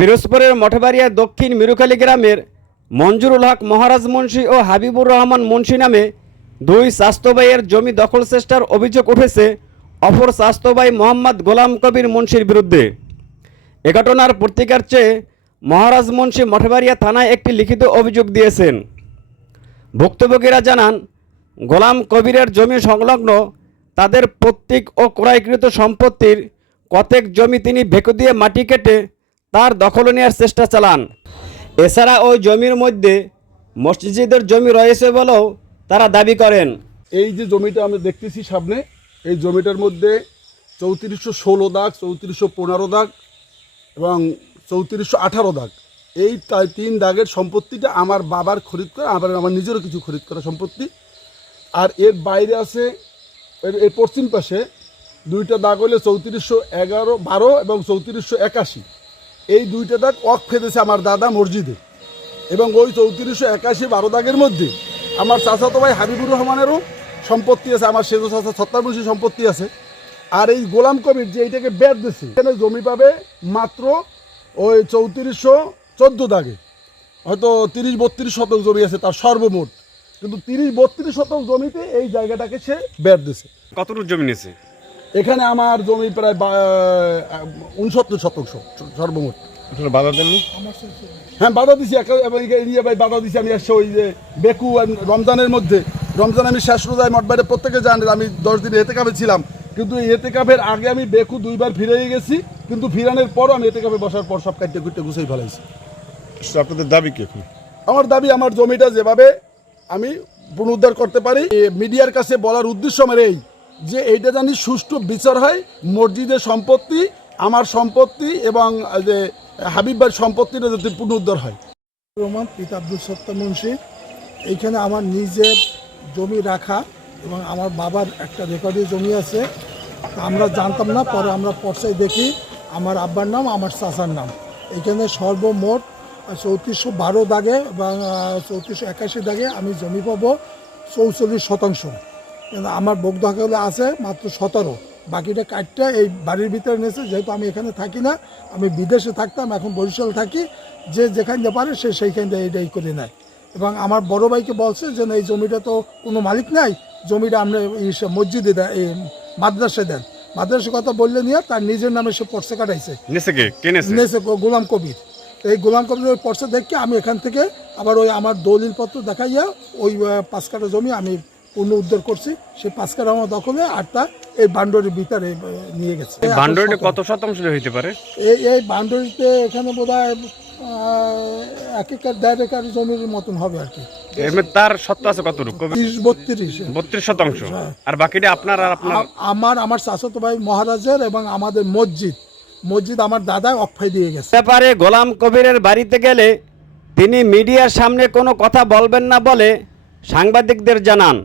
পিরোজপুরের মঠবাড়িয়া দক্ষিণ মিরুখালী গ্রামের মঞ্জুরুল হক মহারাজ মুন্সি ও হাবিবুর রহমান মুন্সি নামে দুই চাচাতো ভাইয়ের জমি দখল চেষ্টার অভিযোগ উঠেছে অপর চাচাতো ভাই মোহাম্মদ গোলাম কবির মুন্সির বিরুদ্ধে। এ ঘটনার প্রতিকার চেয়ে মহারাজ মুন্সি মঠবাড়িয়া থানায় একটি লিখিত অভিযোগ দিয়েছেন। ভুক্তভোগীরা জানান, গোলাম কবিরের জমি সংলগ্ন তাদের পৈতৃক ও ক্রয়কৃত সম্পত্তির কতক জমি তিনি ভেকু দিয়ে মাটি কেটে তার দখল নেওয়ার চেষ্টা চালান। এছাড়া ওই জমির মধ্যে মসজিদের জমি রয়েছে বলেও তারা দাবি করেন। এই যে জমিটা আমরা দেখতেছি সামনে, এই জমিটার মধ্যে 3416 দাগ, 3415 দাগ এবং 3418 দাগ, এই 3 দাগের সম্পত্তিটা আমার বাবার খরিদ করা, আমার নিজেরও কিছু খরিদ করা সম্পত্তি। আর এর বাইরে আছে এর পশ্চিম পাশে 2টা দাগ হলে 3411, 12 এবং 3481। এই 2টা দাগ ওয়াকফ দিয়েছে আমার দাদা মসজিদে। এবং ওই 3481, 12 দাগের মধ্যে আমার চাচাতো ভাই হাবিবুর রহমানেরও সম্পত্তি আছে, আমার সেজো চাচা ছত্তারবংশী সম্পত্তি আছে। আর এই গোলাম কবির যে এইটাকে বেদ দিচ্ছে, এখানে জমি পাবে মাত্র ওই 3414 দাগে, হয়তো 30-32 শতক জমি আছে তার সর্বমোট, কিন্তু 30-32 শতক জমিতে এই জায়গাটাকে সে বেদ দিছে। কতটুকু জমি নিয়েছে? এখানে আমার জমি প্রায় 69 শতাংশ সর্বমোট। বাধা দেননি? হ্যাঁ, বাধা দিছি, ভাই বাধা দিছি। আমি আসছি ওই যে বেকু রমজানের মধ্যে, রমজান আমি শেষ রোজায় মঠবাড়িতে প্রত্যেকে জানেন আমি 10 দিন এতেকাফে ছিলাম, কিন্তু এতেকাফের আগে আমি বেকু 2বার ফিরেই গেছি, কিন্তু ফিরানোর পরও আমি এতেকাফে বসার পর সব কাটতে কুটতে গুছিয়ে ফেলাইছি। আপনাদের দাবি কি? আমার দাবি, আমার জমিটা যেভাবে আমি পুনরুদ্ধার করতে পারি। মিডিয়ার কাছে বলার উদ্দেশ্য আমার এই যে এইটা জানি সুষ্ঠু বিচার হয়, মসজিদের সম্পত্তি, আমার সম্পত্তি এবং যে হাবিবার সম্পত্তিটা যাতে পুনরুদ্ধার হয়। রহমান পিতা আব্দুল সত্তার মুন্সি। এইখানে আমার নিজের জমি রাখা এবং আমার বাবার একটা রেকর্ডের জমি আছে, আমরা জানতাম না, পরে আমরা পর্চায় দেখি আমার আব্বার নাম, আমার চাচার নাম। এইখানে সর্বমোট 3412 দাগে এবং 3481 দাগে আমি জমি পাবো 44 শতাংশ, কিন্তু আমার ভোগ দখলে আছে মাত্র 17। বাকিটা কাটটা এই বাড়ির ভিতরে নিয়েছে। যেহেতু আমি এখানে থাকি না, আমি বিদেশে থাকতাম, এখন বরিশাল থাকি, যে যেখান দিয়ে পারে সে সেইখান দিয়ে এইটাই করে নেয়। এবং আমার বড় ভাইকে বলছে যে এই জমিটা তো কোনো মালিক নাই, জমিটা আমরা মসজিদে দেন, এই মাদ্রাসা দেন। মাদ্রাসার কথা বললে নিয়ে তার নিজের নামে সে পর্চা কাটাইছে, নিয়েছে গোলাম কবির। এই গোলাম কবির ওই পর্চা দেখে আমি এখান থেকে আবার ওই আমার দলিলপত্র দেখাইয়া ওই 5 কাঠা জমি আমি পুনরুদ্ধার করছি। সেই 5 কাঠা আমার দখলে, আর তা এই বান্ডরির ভিতরে নিয়ে গেছে। বান্ডরিতে কত শতাংশ হইতে পারে? এই বান্ডরিতে এখানে বোধহয় 1 একর 1.5 একর জমির মতন হবে আর কি। তার সত্ত্ব আছে কতটুকু? 32 শতাংশ। আর বাকিটা আপনার আর আপনার? আমার চাচাতো ভাই মহারাজের এবং আমাদের মসজিদ আমার দাদা অক্ষয় দিয়ে গেছে। ব্যাপারে গোলাম কবিরের বাড়িতে গেলে তিনি মিডিয়ার সামনে কোনো কথা বলবেন না বলে সাংবাদিকদের জানান।